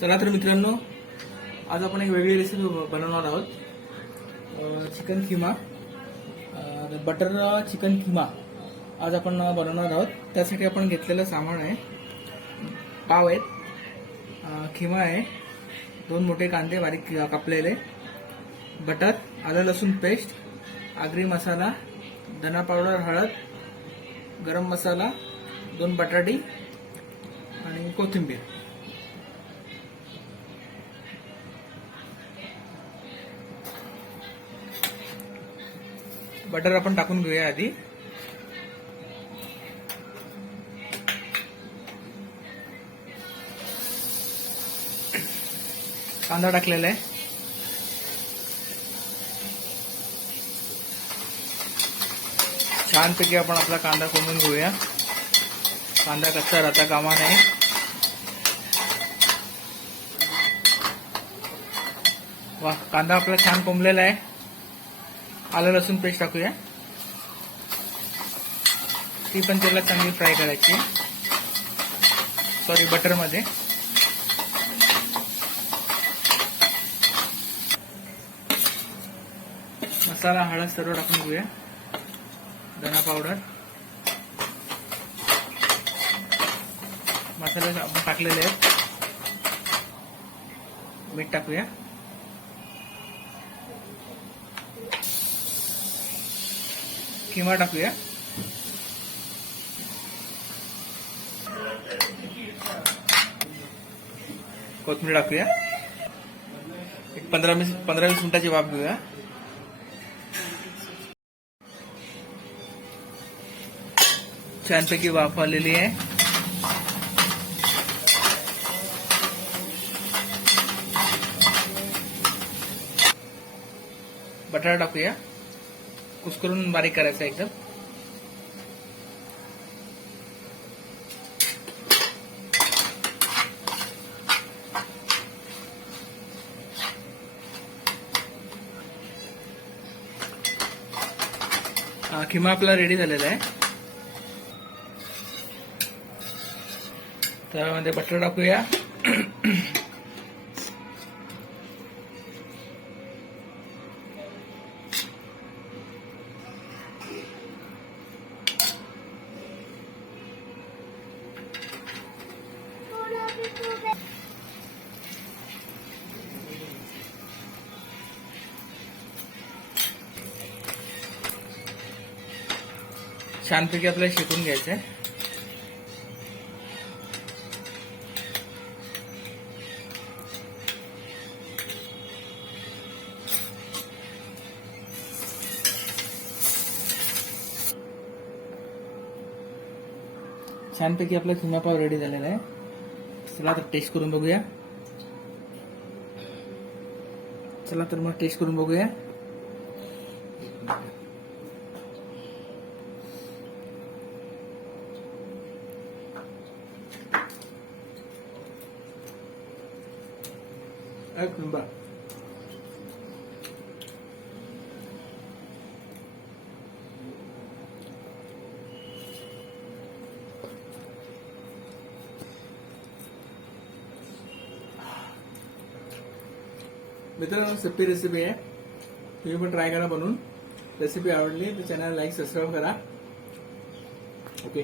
चला तर मित्रांनो, आज आपण एक वेगळी रेसिपी बनवणार आहोत. Chicken keema, butter chicken keema आज आपण बनवणार आहोत. त्यासाठी आपण घेतलेलं सामान आहे, पाव आहेत, खिमा आहे, 2 मोठे कांदे बारीक कापलेले, बटर, आलं लसूण पेस्ट, आगरी मसाला, धना पावडर, हळद, गरम मसाला, 2 बटाटी आणि कोथिंबीर. बटर आपण टाकून घेऊया आधी. कांदा टाकलेला आहे. छानपैकी आपण आपला कांदा कोंबून घेऊया. कांदा कच्चा राहता कामा नये. वा, कांदा आपला छान कोंबलेला आहे. आलं लसूण पेस्ट टाकूया. ती पण तेलात चांगली फ्राय करायची, सॉरी बटरमध्ये. मसाला, हळद सर्व टाकून घेऊया. धना पावडर, मसाले आपण टाकलेले आहेत. मीठ टाकूया. किमा टाकूया. कोथिंबीर टाकूया. एक 15-20 मिनिटाची वाफ घेऊया. छानपैकी वाफ आलेली आहे. बटाटा टाकूया. कुस्करून बारीक करायचा एकदम. खिमा आपला रेडी झालेला आहे. त्यामध्ये बटर टाकूया. छानपैकी आपल्याला शेकून घ्यायचं आहे. छानपैकी आपला खिमा पाव रेडी झालेला आहे. चला तर टेस्ट करून बघूया. चला तर मग टेस्ट करून बघूया. एक नंबर. मित्रांनो, सोपी रेसिपी आहे. तुम्ही पण ट्राय करा बनवून. रेसिपी आवडली तर चॅनल लाईक सबस्क्राईब करा. ओके.